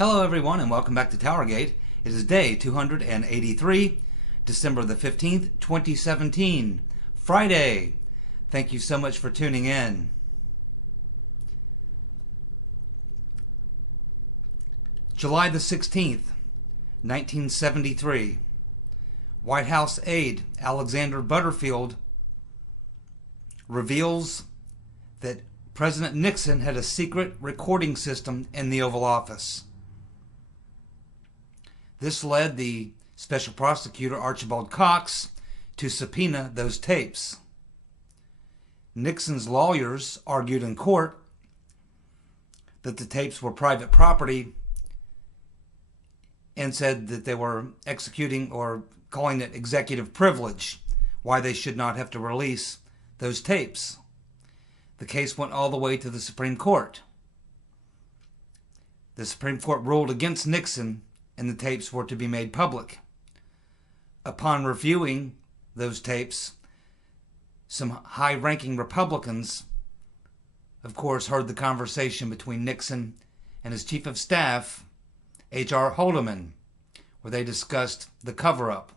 Hello everyone and welcome back to TowerGate. It is day 283, December the 15th, 2017, Friday. Thank you so much for tuning in. July the 16th, 1973. White House aide Alexander Butterfield reveals that President Nixon had a secret recording system in the Oval Office. This led the Special Prosecutor Archibald Cox to subpoena those tapes. Nixon's lawyers argued in court that the tapes were private property and said that they were executing or calling it executive privilege, why they should not have to release those tapes. The case went all the way to the Supreme Court. The Supreme Court ruled against Nixon and the tapes were to be made public. Upon reviewing those tapes, some high-ranking Republicans, of course, heard the conversation between Nixon and his chief of staff, H.R. Haldeman, where they discussed the cover-up.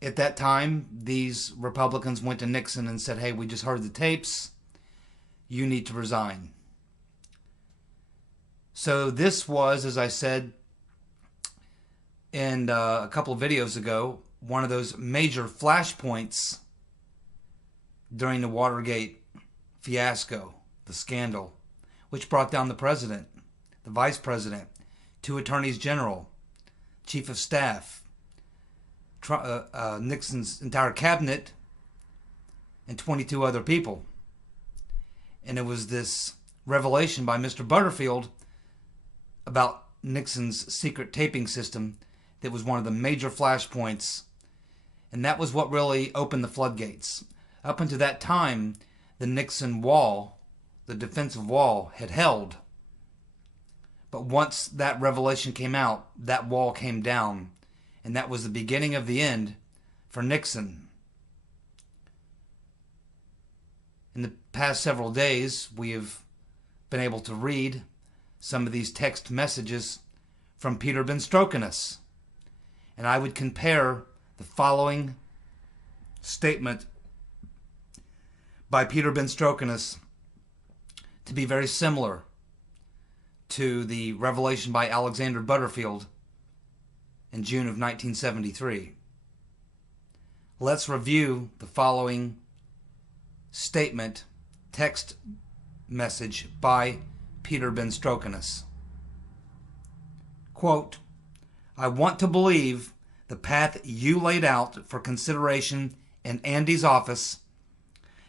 At that time, these Republicans went to Nixon and said, hey, we just heard the tapes. You need to resign. So this was, as I said in a couple of videos ago, one of those major flashpoints during the Watergate fiasco, the scandal, which brought down the president, the vice president, 2 attorneys general, chief of staff, Nixon's entire cabinet, and 22 other people. And it was this revelation by Mr. Butterfield about Nixon's secret taping system that was one of the major flashpoints. And that was what really opened the floodgates. Up until that time, the Nixon wall, the defensive wall, had held. But once that revelation came out, that wall came down. And that was the beginning of the end for Nixon. In the past several days, we have been able to read some of these text messages from Peter Benstrokinus. And I would compare the following statement by Peter Benstrokinus to be very similar to the revelation by Alexander Butterfield in June of 1973. Let's review the following statement, text message by Peter Benstrokinus. Quote, I want to believe the path you laid out for consideration in Andy's office,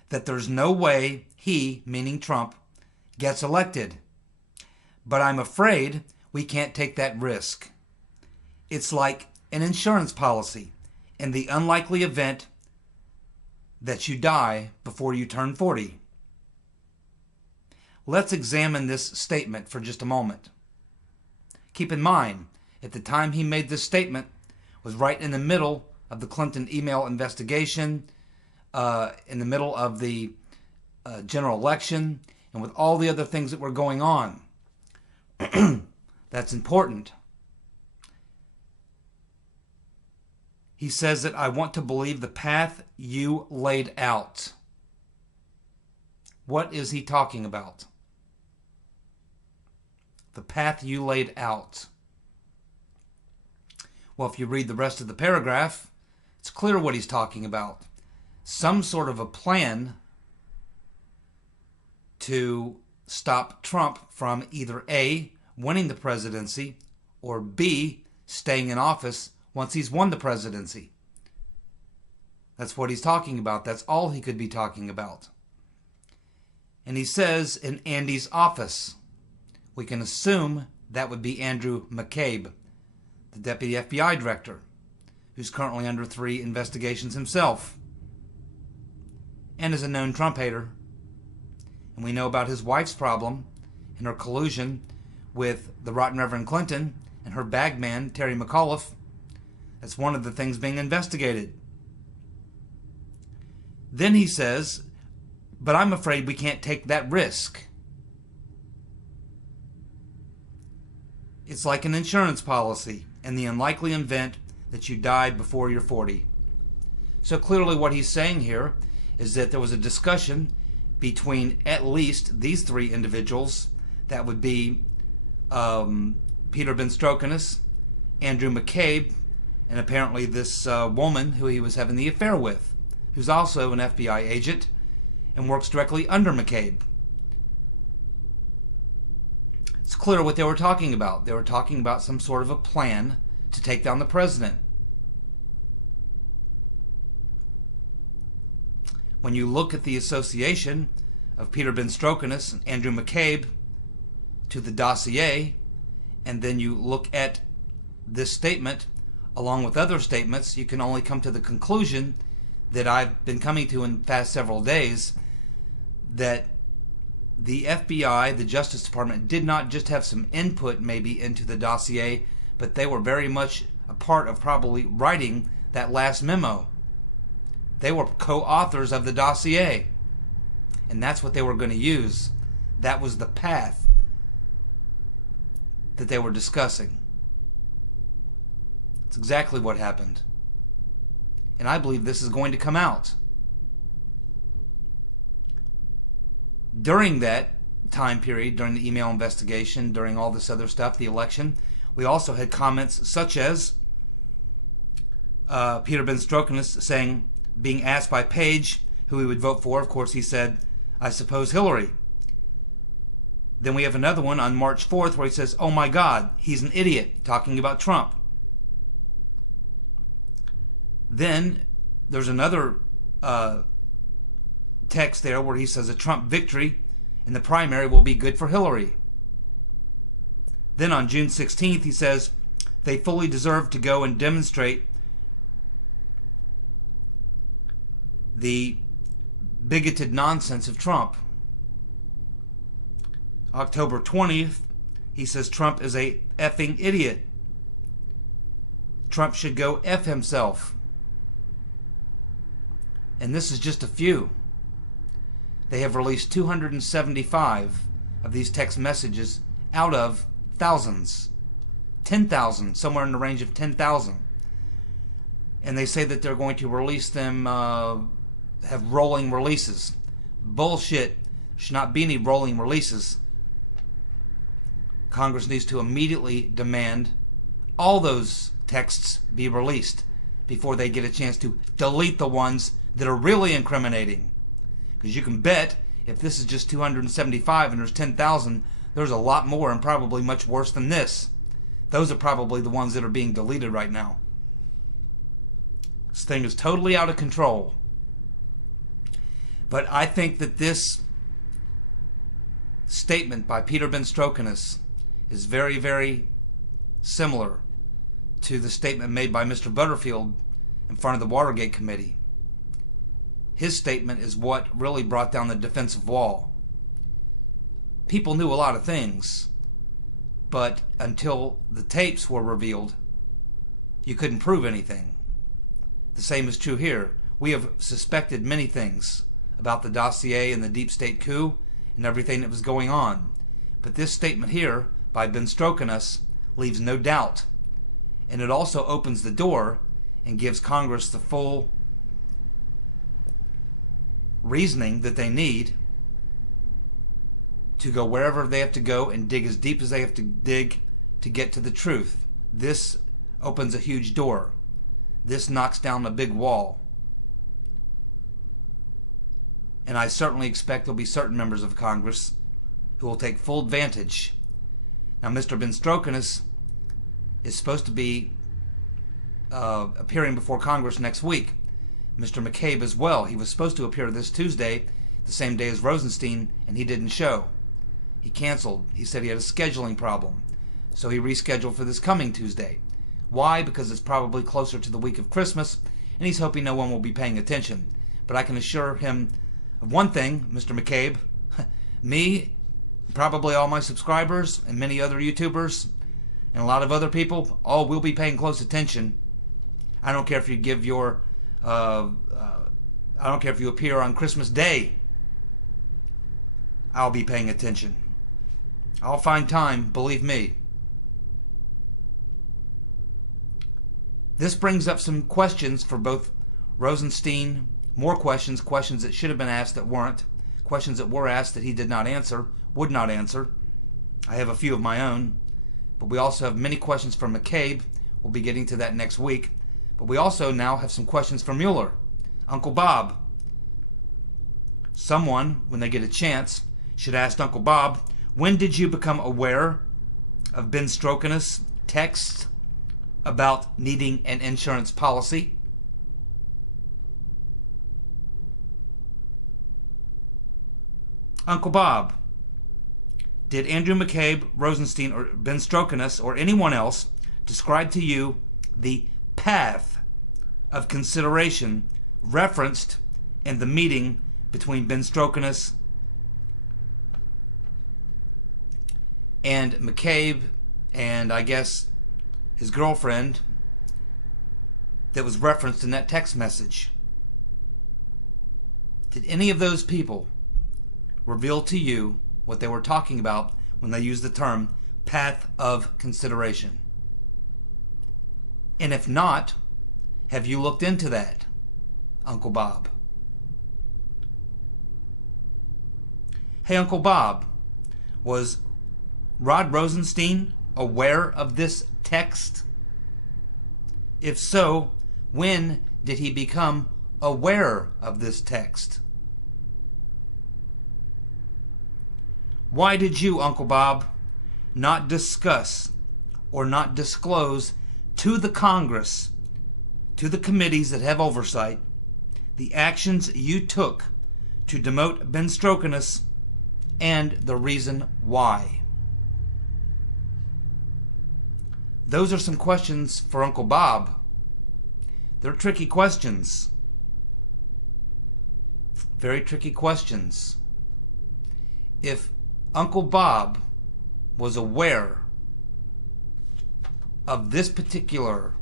that there's no way he, meaning Trump, gets elected. But I'm afraid we can't take that risk. It's like an insurance policy in the unlikely event that you die before you turn 40. Let's examine this statement for just a moment. Keep in mind, at the time he made this statement was right in the middle of the Clinton email investigation, in the middle of the general election, and with all the other things that were going on. That's important. He says that I want to believe the path you laid out. What is he talking about? The path you laid out. Well, if you read the rest of the paragraph, it's clear what he's talking about. Some sort of a plan to stop Trump from either A, winning the presidency, or B, staying in office once he's won the presidency. That's what he's talking about. That's all he could be talking about. And he says in Andy's office. We can assume that would be Andrew McCabe, the deputy FBI director, who's currently under 3 investigations himself, and is a known Trump hater. And we know about his wife's problem and her collusion with the rotten Reverend Clinton and her bagman, Terry McAuliffe. That's one of the things being investigated. Then he says, but I'm afraid we can't take that risk. It's like an insurance policy in the unlikely event that you die before you're 40. So clearly what he's saying here is that there was a discussion between at least these three individuals. That would be Peter Benstrokenis, Andrew McCabe, and apparently this woman who he was having the affair with, who's also an FBI agent and works directly under McCabe. It's clear what they were talking about. They were talking about some sort of a plan to take down the president. When you look at the association of Peter Benstrokenis and Andrew McCabe to the dossier, and then you look at this statement along with other statements, you can only come to the conclusion that I've been coming to in the past several days, that the FBI, the Justice Department, did not just have some input maybe into the dossier, but they were very much a part of probably writing that last memo. They were co-authors of the dossier, and that's what they were going to use. That was the path that they were discussing. It's exactly what happened. And I believe this is going to come out. During that time period, during the email investigation, during all this other stuff, the election, we also had comments such as Peter Benstrokenis saying, being asked by Page who he would vote for, of course he said, I suppose Hillary. Then we have another one on March 4th where he says, oh my God, he's an idiot, talking about Trump. Then there's another text there where he says a Trump victory in the primary will be good for Hillary. Then on June 16th he says they fully deserve to go and demonstrate the bigoted nonsense of Trump. October 20th he says Trump is a effing idiot. Trump should go F himself. And this is just a few. They have released 275 of these text messages out of thousands. 10,000, somewhere in the range of 10,000. And they say that they're going to release them, have rolling releases. Bullshit. Should not be any rolling releases. Congress needs to immediately demand all those texts be released before they get a chance to delete the ones that are really incriminating. Because you can bet if this is just 275 and there's 10,000, there's a lot more and probably much worse than this. Those are probably the ones that are being deleted right now. This thing is totally out of control. But I think that this statement by Peter Benstrokenis is very, very similar to the statement made by Mr. Butterfield in front of the Watergate committee. His statement is what really brought down the defensive wall. People knew a lot of things, but until the tapes were revealed, you couldn't prove anything. The same is true here. We have suspected many things about the dossier and the deep state coup and everything that was going on. But this statement here by Benstrokenis leaves no doubt. And it also opens the door and gives Congress the full reasoning that they need to go wherever they have to go and dig as deep as they have to dig to get to the truth. This opens a huge door. This knocks down a big wall. And I certainly expect there'll be certain members of Congress who will take full advantage. Now, Mr. Benstrokenis is supposed to be appearing before Congress next week. Mr. McCabe as well. He was supposed to appear this Tuesday, the same day as Rosenstein, and he didn't show. He canceled. He said he had a scheduling problem. So he rescheduled for this coming Tuesday. Why? Because it's probably closer to the week of Christmas, and he's hoping no one will be paying attention. But I can assure him of one thing, Mr. McCabe. Me, probably all my subscribers, and many other YouTubers, and a lot of other people, all will be paying close attention. I don't care if you give your I don't care if you appear on Christmas Day. I'll be paying attention. I'll find time, believe me. This brings up some questions for both Rosenstein, more questions that should have been asked that weren't, questions that were asked that he did not answer, would not answer. I have a few of my own, but we also have many questions from McCabe. We'll be getting to that next week. But we also now have some questions from Mueller. Uncle Bob. Someone, when they get a chance, should ask Uncle Bob, when did you become aware of Ben Strzok-Page's text about needing an insurance policy? Uncle Bob, did Andrew McCabe, Rosenstein, or Ben Strzok-Page, or anyone else describe to you the path of consideration referenced in the meeting between Ben Strzok-Page and McCabe and I guess his girlfriend that was referenced in that text message? Did any of those people reveal to you what they were talking about when they used the term path of consideration? And if not, have you looked into that, Uncle Bob? Hey, Uncle Bob, was Rod Rosenstein aware of this text? If so, when did he become aware of this text? Why did you, Uncle Bob, not discuss or not disclose to the Congress, to the committees that have oversight, the actions you took to demote Ben Strzok-Page and the reason why? Those are some questions for Uncle Bob. They're tricky questions. Very tricky questions. If Uncle Bob was aware of this particular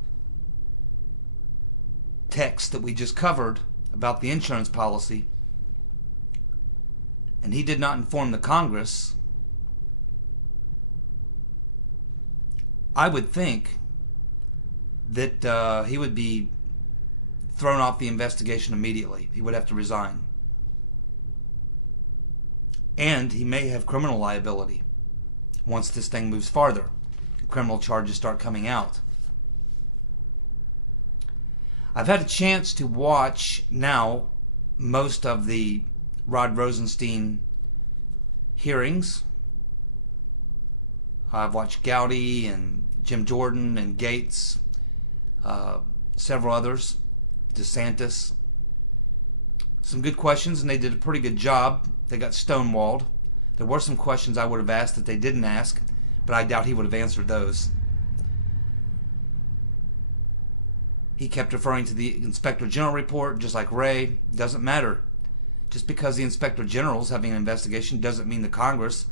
text that we just covered about the insurance policy, and he did not inform the Congress, I would think that he would be thrown off the investigation immediately. He would have to resign. And he may have criminal liability once this thing moves farther. Criminal charges start coming out. I've had a chance to watch now most of the Rod Rosenstein hearings. I've watched Gowdy and Jim Jordan and Gates, several others, DeSantis. Some good questions, and they did a pretty good job. They got stonewalled. There were some questions I would have asked that they didn't ask, but I doubt he would have answered those. He kept referring to the Inspector General report, just like Ray. Doesn't matter. Just because the Inspector General's having an investigation doesn't mean the Congress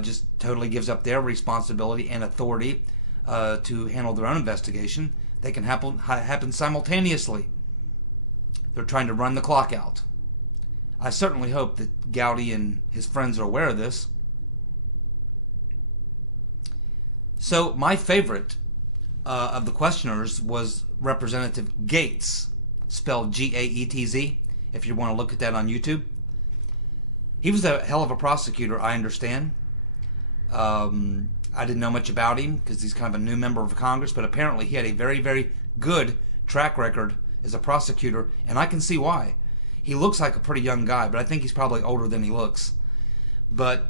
just totally gives up their responsibility and authority to handle their own investigation. They can happen simultaneously. They're trying to run the clock out. I certainly hope that Gowdy and his friends are aware of this. So my favorite of the questioners was Representative Gates, spelled G-A-E-T-Z, if you want to look at that on YouTube. He was a hell of a prosecutor, I understand. I didn't know much about him because he's kind of a new member of Congress, but apparently he had a very, very good track record as a prosecutor, and I can see why. He looks like a pretty young guy, but I think he's probably older than he looks. But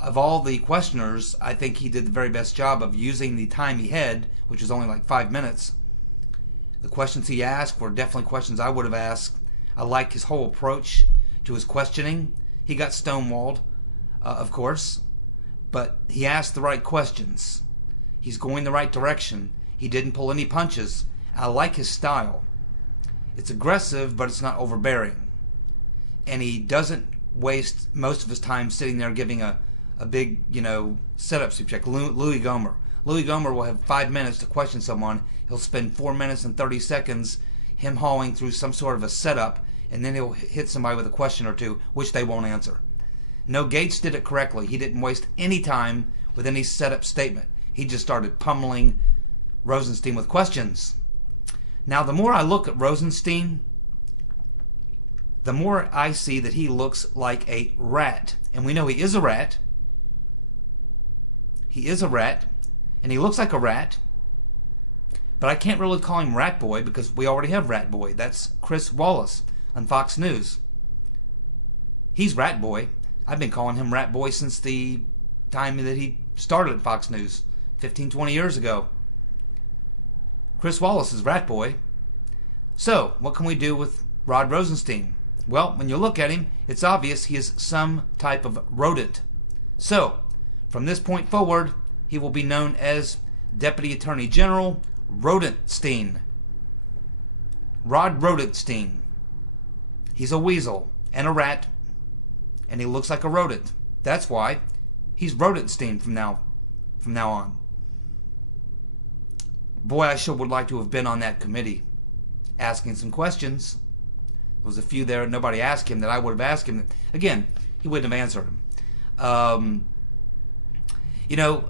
of all the questioners, I think he did the very best job of using the time he had, which was only like 5 minutes. The questions he asked were definitely questions I would have asked. I like his whole approach to his questioning. He got stonewalled, of course, but he asked the right questions. He's going the right direction. He didn't pull any punches. I like his style. It's aggressive, but it's not overbearing. And he doesn't waste most of his time sitting there giving a big, setup speech like Louis Gohmert. Louis Gohmert will have 5 minutes to question someone. He'll spend 4 minutes and 30 seconds him hauling through some sort of a setup, and then he'll hit somebody with a question or two, which they won't answer. No, Gates did it correctly. He didn't waste any time with any setup statement. He just started pummeling Rosenstein with questions. Now, the more I look at Rosenstein, the more I see that he looks like a rat. And we know he is a rat. He is a rat, and he looks like a rat. But I can't really call him Rat Boy because we already have Rat Boy. That's Chris Wallace on Fox News. He's Rat Boy. I've been calling him Rat Boy since the time that he started at Fox News 15, 20 years ago. Chris Wallace is Rat Boy. So, what can we do with Rod Rosenstein? Well, when you look at him, it's obvious he is some type of rodent. So, from this point forward, he will be known as Deputy Attorney General Rodentstein. Rod Rodenstein. He's a weasel and a rat, and he looks like a rodent. That's why he's Rodenstein from now on. Boy, I sure would like to have been on that committee asking some questions. There was a few there nobody asked him that I would have asked him. Again, he wouldn't have answered them. You know,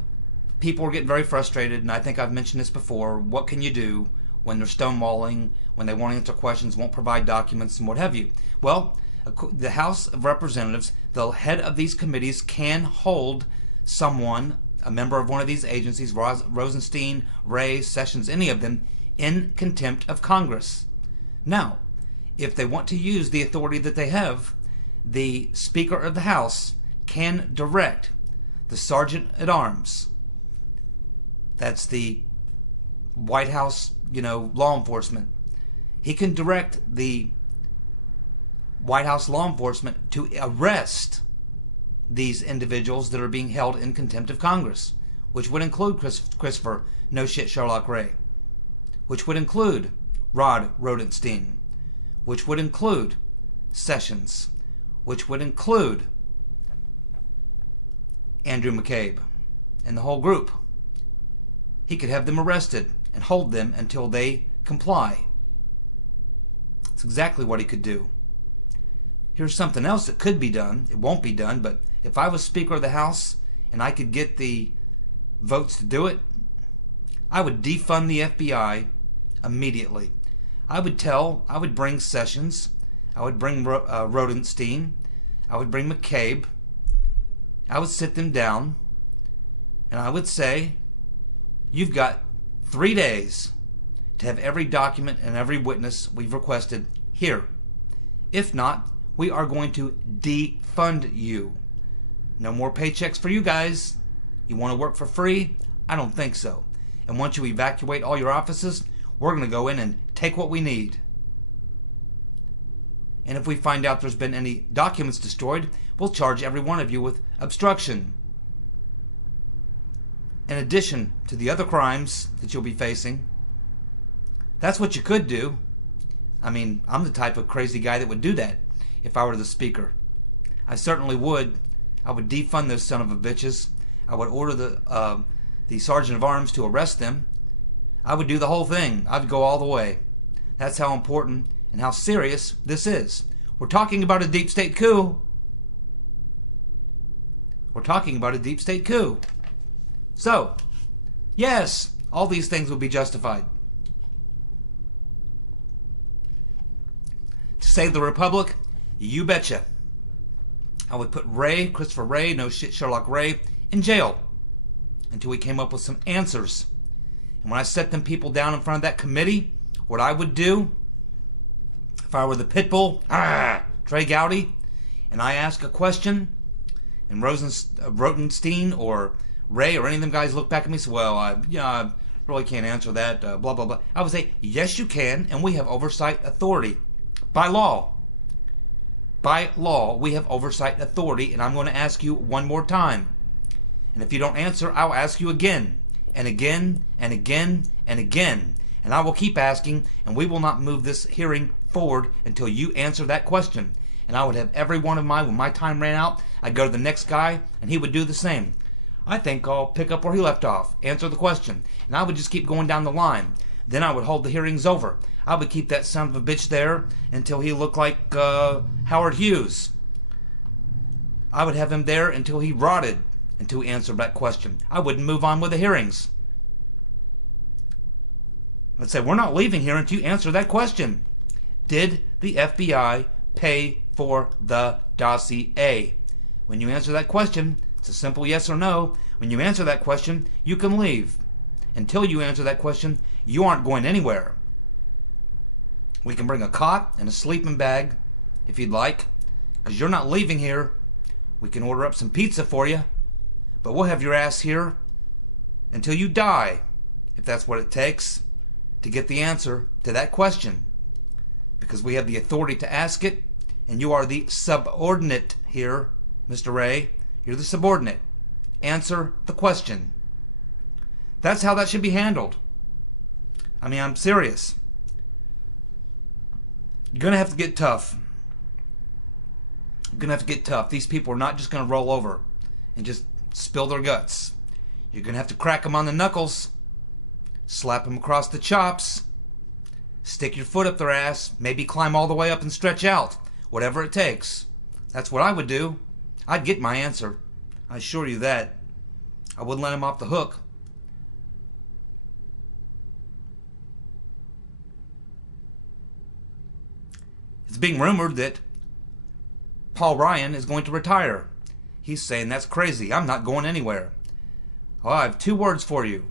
people are getting very frustrated, and I think I've mentioned this before. What can you do when they're stonewalling, when they won't answer questions, won't provide documents, and what have you? Well, the House of Representatives, the head of these committees, can hold someone, a member of one of these agencies, Rosenstein, Wray, Sessions, any of them, in contempt of Congress. Now, if they want to use the authority that they have, the Speaker of the House can direct the Sergeant at Arms, that's the White House, law enforcement. He can direct the White House law enforcement to arrest these individuals that are being held in contempt of Congress, which would include Christopher No Shit Sherlock Wray, which would include Rod Rodenstein, which would include Sessions, which would include Andrew McCabe, and the whole group. He could have them arrested and hold them until they comply. That's exactly what he could do. Here's something else that could be done. It won't be done, but if I was Speaker of the House and I could get the votes to do it, I would defund the FBI immediately. I would bring Sessions, I would bring Rodenstein, I would bring McCabe, I would sit them down, and I would say, you've got 3 days to have every document and every witness we've requested here. If not, we are going to defund you. No more paychecks for you guys. You want to work for free? I don't think so. And once you evacuate all your offices, we're going to go in and take what we need. And if we find out there's been any documents destroyed, we'll charge every one of you with obstruction. In addition to the other crimes that you'll be facing. That's what you could do. I mean, I'm the type of crazy guy that would do that if I were the Speaker. I certainly would. I would defund those son of a bitches. I would order the Sergeant of Arms to arrest them. I would do the whole thing. I'd go all the way. That's how important and how serious this is. We're talking about a deep state coup. We're talking about a deep state coup. So, yes, all these things will be justified. To save the Republic, you betcha. I would put Christopher Wray, No Shit Sherlock Wray, in jail until we came up with some answers. And when I set them people down in front of that committee, what I would do, if I were the pit bull, Trey Gowdy, and I ask a question, and Rodenstein or Ray or any of them guys look back at me and say, well, I really can't answer that, blah, blah, blah. I would say, yes, you can, and we have oversight authority. By law. By law, we have oversight authority, and I'm going to ask you one more time. And if you don't answer, I'll ask you again, and again, and again, and again. And I will keep asking, and we will not move this hearing forward until you answer that question. And I would have every one of when my time ran out, I'd go to the next guy, and he would do the same. I think I'll pick up where he left off, answer the question, and I would just keep going down the line. Then I would hold the hearings over. I would keep that son of a bitch there until he looked like Howard Hughes. I would have him there until he rotted, until he answered that question. I wouldn't move on with the hearings. Let's say we're not leaving here until you answer that question. Did the FBI pay for the Dossier? When you answer that question, it's a simple yes or no. When you answer that question, you can leave. Until you answer that question, you aren't going anywhere. We can bring a cot and a sleeping bag if you'd like, because you're not leaving here. We can order up some pizza for you, but we'll have your ass here until you die, if that's what it takes to get the answer to that question. Because we have the authority to ask it, and you are the subordinate here, Mr. Ray. You're the subordinate. Answer the question. That's how that should be handled. I mean, I'm serious. You're going to have to get tough. You're going to have to get tough. These people are not just going to roll over and just spill their guts. You're going to have to crack them on the knuckles, slap them across the chops, stick your foot up their ass, maybe climb all the way up and stretch out. Whatever it takes. That's what I would do. I'd get my answer. I assure you that. I wouldn't let him off the hook. It's being rumored that Paul Ryan is going to retire. He's saying that's crazy. I'm not going anywhere. Oh, I have 2 words for you,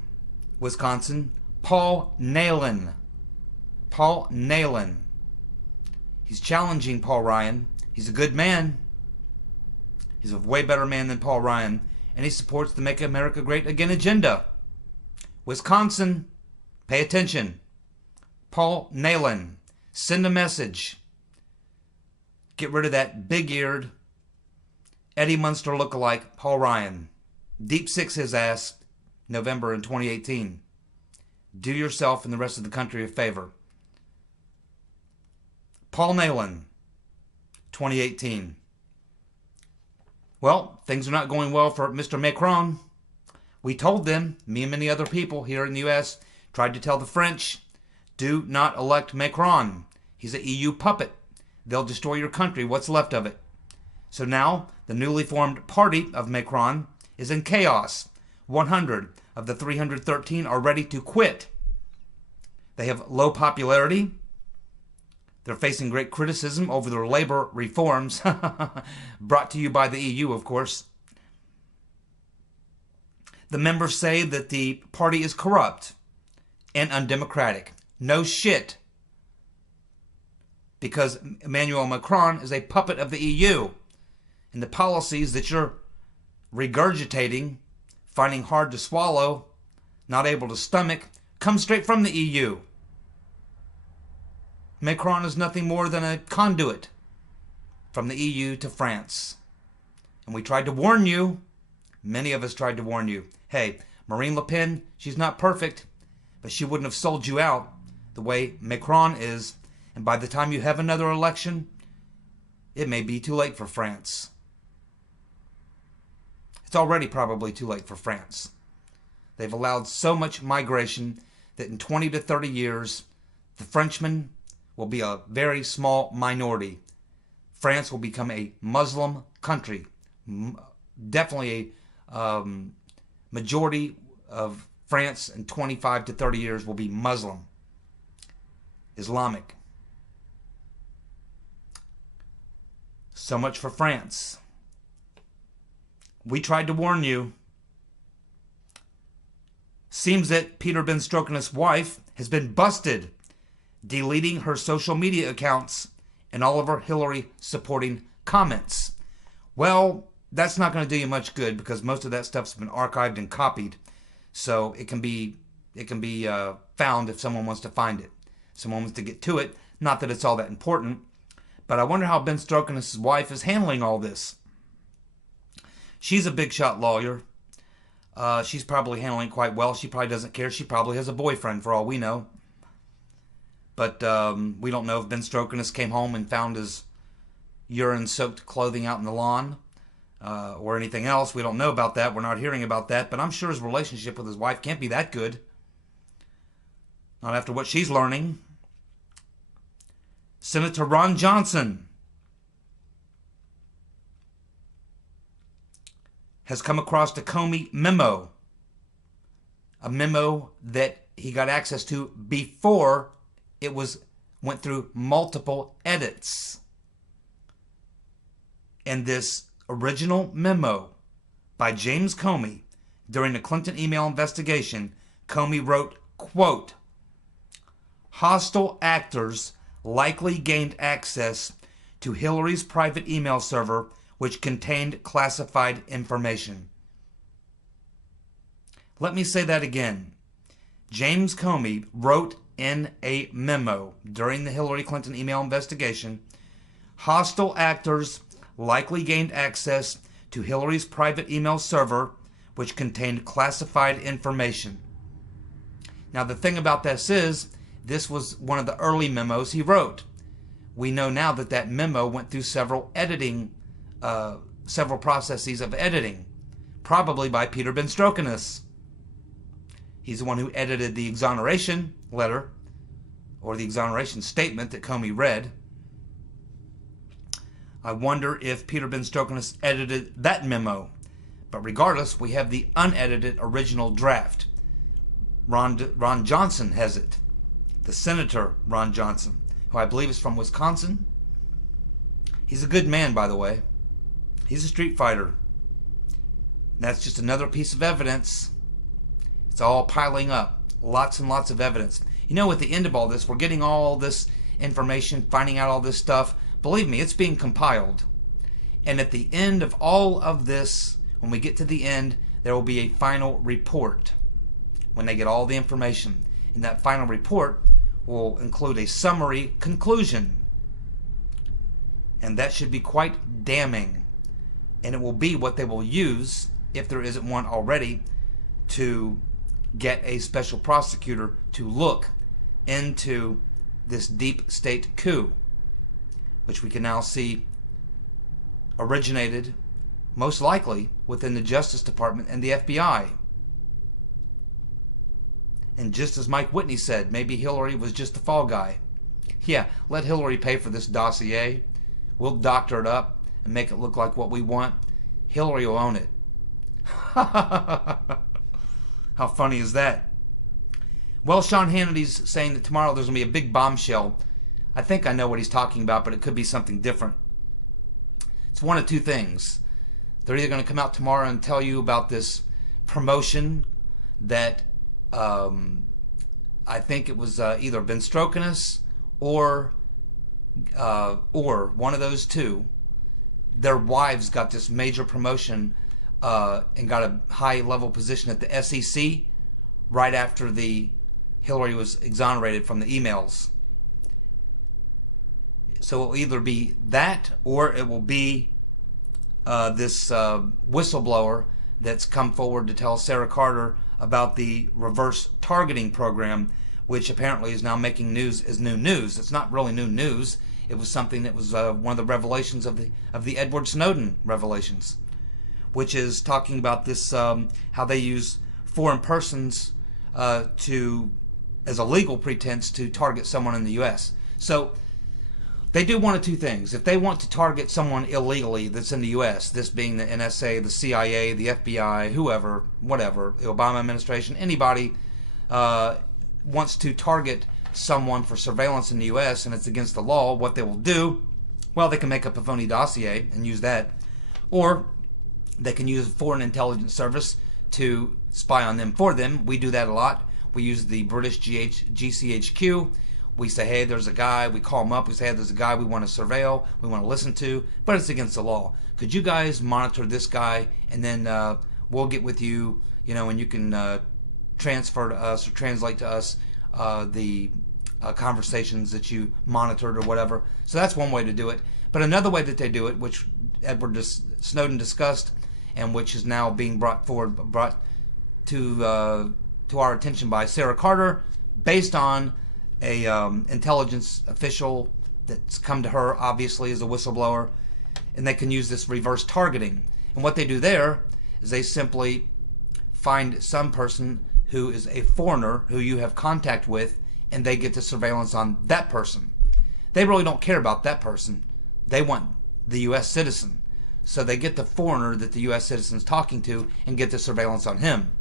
Wisconsin. Paul Nehlen. Paul Nehlen. He's challenging Paul Ryan. He's a good man. He's a way better man than Paul Ryan. And he supports the Make America Great Again agenda. Wisconsin, pay attention. Paul Nehlen. Send a message. Get rid of that big-eared Eddie Munster lookalike, Paul Ryan. Deep six his ass November in 2018. Do yourself and the rest of the country a favor. Paul Nehlen, 2018. Well, things are not going well for Mr. Macron. We told them, me and many other people here in the U.S., tried to tell the French, do not elect Macron. He's an EU puppet. They'll destroy your country, what's left of it. So now, the newly formed party of Macron is in chaos. 100 of the 313 are ready to quit. They have low popularity. They're facing great criticism over their labor reforms, brought to you by the EU, of course. The members say that the party is corrupt and undemocratic. No shit. Because Emmanuel Macron is a puppet of the EU. And the policies that you're regurgitating, finding hard to swallow, not able to stomach, come straight from the EU. Macron is nothing more than a conduit from the EU to France. And we tried to warn you, many of us tried to warn you, hey, Marine Le Pen, she's not perfect, but she wouldn't have sold you out the way Macron is. And by the time you have another election, it may be too late for France. It's already probably too late for France. They've allowed so much migration that in 20 to 30 years, the Frenchmen will be a very small minority. France will become a Muslim country. Definitely a majority of France in 25 to 30 years will be Muslim, Islamic. So much for France. We tried to warn you. Seems that Peter Ben Strzok-Page's wife has been busted, deleting her social media accounts and all of her Hillary supporting comments. Well, that's not going to do you much good because most of that stuff's been archived and copied. So it can be found if someone wants to find it. Someone wants to get to it. Not that it's all that important. But I wonder how Ben Strzok-Page's wife is handling all this. She's a big shot lawyer. She's probably handling it quite well. She probably doesn't care. She probably has a boyfriend for all we know. But we don't know if Ben Strzok-Page came home and found his urine-soaked clothing out in the lawn or anything else. We don't know about that. We're not hearing about that. But I'm sure his relationship with his wife can't be that good. Not after what she's learning. Senator Ron Johnson has come across a Comey memo. A memo that he got access to before it went through multiple edits. In this original memo by James Comey during the Clinton email investigation, Comey wrote, quote, "Hostile actors likely gained access to Hillary's private email server, which contained classified information." Let me say that again. James Comey wrote in a memo during the Hillary Clinton email investigation, hostile actors likely gained access to Hillary's private email server, which contained classified information. Now, the thing about this is, this was one of the early memos he wrote. We know now that that memo went through several processes of editing, probably by Peter Benstrokinus. He's the one who edited the exoneration letter, or the exoneration statement that Comey read. I wonder if Peter Benstrokinus edited that memo. But regardless, we have the unedited original draft. Ron Johnson has it. The Senator Ron Johnson, who I believe is from Wisconsin. He's a good man, by the way. He's a street fighter. That's just another piece of evidence. It's all piling up. Lots and lots of evidence. You know, at the end of all this, we're getting all this information, finding out all this stuff. Believe me, it's being compiled. And at the end of all of this, when we get to the end, there will be a final report when they get all the information. And that final report will include a summary conclusion. And that should be quite damning. And it will be what they will use, if there isn't one already, to get a special prosecutor to look into this deep state coup, which we can now see originated most likely within the Justice Department and the FBI. And just as Mike Whitney said, maybe Hillary was just the fall guy. Yeah, let Hillary pay for this dossier. We'll doctor it up and make it look like what we want. Hillary will own it. How funny is that? Well, Sean Hannity's saying that tomorrow there's going to be a big bombshell. I think I know what he's talking about, but it could be something different. It's one of two things. They're either going to come out tomorrow and tell you about this promotion that I think it was either Benstrokinus or one of those two. Their wives got this major promotion and got a high-level position at the SEC right after Hillary was exonerated from the emails. So it will either be that, or it will be this whistleblower that's come forward to tell Sarah Carter about the reverse targeting program, which apparently is now making news as new news. It's not really new news. It was something that was one of the revelations of the Edward Snowden revelations, which is talking about this how they use foreign persons as a legal pretense to target someone in the U.S. So they do one of two things. If they want to target someone illegally that's in the U.S., this being the NSA, the CIA, the FBI, whoever, whatever, the Obama administration, anybody wants to target someone for surveillance in the U.S. and it's against the law, what they will do, well, they can make up a phony dossier and use that. Or they can use a foreign intelligence service to spy on them for them. We do that a lot. We use the British GCHQ. We say, hey, there's a guy. We call him up. We say, hey, there's a guy we want to surveil, we want to listen to, but it's against the law. Could you guys monitor this guy, and then we'll get with you, and you can transfer to us or translate to us the conversations that you monitored or whatever. So that's one way to do it. But another way that they do it, which Edward Snowden discussed, and which is now being brought to our attention by Sarah Carter, based on a intelligence official that's come to her, obviously, as a whistleblower, and they can use this reverse targeting. And what they do there is they simply find some person who is a foreigner who you have contact with, and they get the surveillance on that person. They really don't care about that person. They want the U.S. citizen. So they get the foreigner that the U.S. citizen is talking to and get the surveillance on him.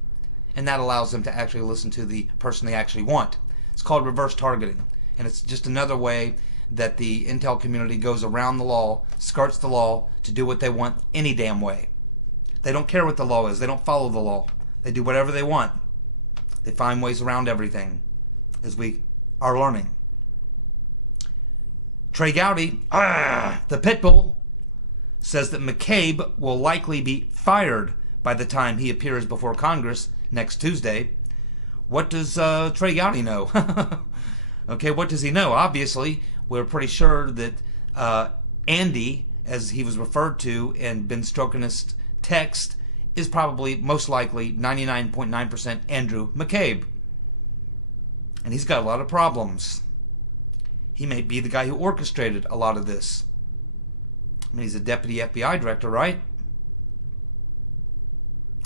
and that allows them to actually listen to the person they actually want. It's called reverse targeting, and it's just another way that the intel community goes around the law, skirts the law, to do what they want any damn way. They don't care what the law is. They don't follow the law. They do whatever they want. They find ways around everything, as we are learning. Trey Gowdy, the Pitbull, says that McCabe will likely be fired by the time he appears before Congress next Tuesday. What does Trey Gowdy know? Okay, what does he know? Obviously, we're pretty sure that Andy, as he was referred to in Ben Strokin's text, is probably most likely 99.9% Andrew McCabe. And he's got a lot of problems. He may be the guy who orchestrated a lot of this. I mean, he's a deputy FBI director, right?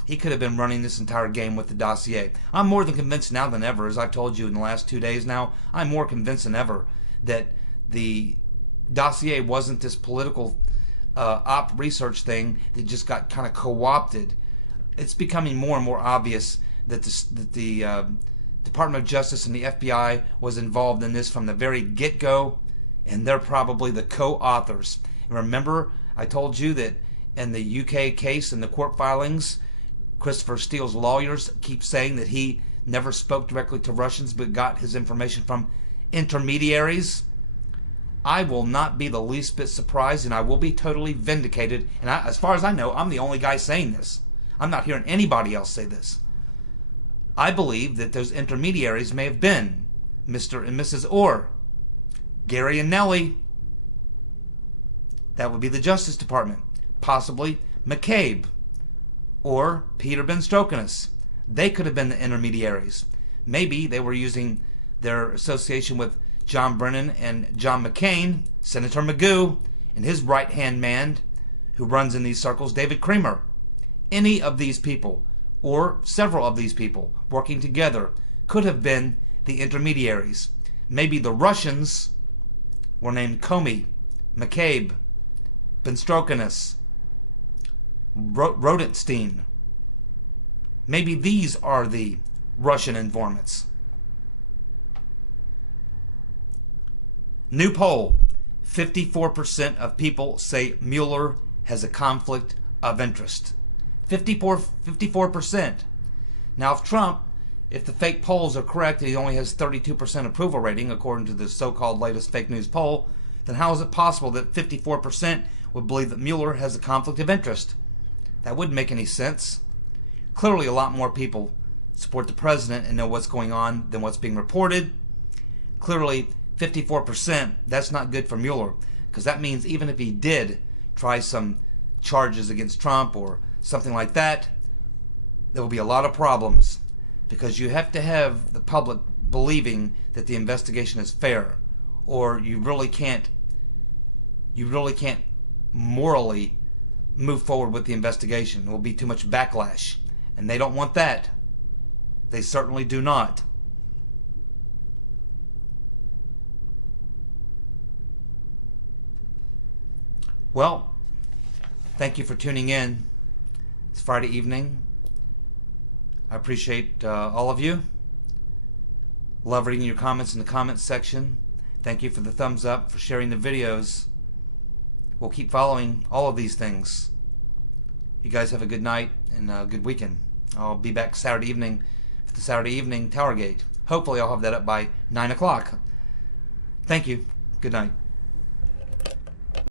He could have been running this entire game with the dossier. I'm more than convinced now than ever, as I've told you in the last 2 days now, I'm more convinced than ever that the dossier wasn't this political op research thing that just got kind of co-opted. It's becoming more and more obvious that the Department of Justice and the FBI was involved in this from the very get-go, and they're probably the co-authors. Remember, I told you that in the UK case, in the court filings, Christopher Steele's lawyers keep saying that he never spoke directly to Russians but got his information from intermediaries. I will not be the least bit surprised, and I will be totally vindicated. And as far as I know, I'm the only guy saying this. I'm not hearing anybody else say this. I believe that those intermediaries may have been Mr. and Mrs. Orr, Gary and Nellie. That would be the Justice Department. Possibly McCabe or Peter Ben Strokinus. They could have been the intermediaries. Maybe they were using their association with John Brennan and John McCain, Senator Magoo, and his right-hand man who runs in these circles, David Creamer. Any of these people, or several of these people, working together, could have been the intermediaries. Maybe the Russians were named Comey, McCabe, Ben Strokinus, Rodenstein. Maybe these are the Russian informants. New poll. 54% of people say Mueller has a conflict of interest. 54%. Now, if the fake polls are correct and he only has 32% approval rating, according to the so-called latest fake news poll, then how is it possible that 54% would believe that Mueller has a conflict of interest? That wouldn't make any sense. Clearly, a lot more people support the president and know what's going on than what's being reported. Clearly, 54%, that's not good for Mueller, because that means even if he did try some charges against Trump or something like that, there will be a lot of problems, because you have to have the public believing that the investigation is fair, or you really can't morally move forward with the investigation. There will be too much backlash, and they don't want that. They certainly do not. Well, thank you for tuning in. It's Friday evening. I appreciate all of you. Love reading your comments in the comments section. Thank you for the thumbs up, for sharing the videos. We'll keep following all of these things. You guys have a good night and a good weekend. I'll be back Saturday evening for the Saturday evening TowerGate. Hopefully I'll have that up by 9 o'clock. Thank you. Good night.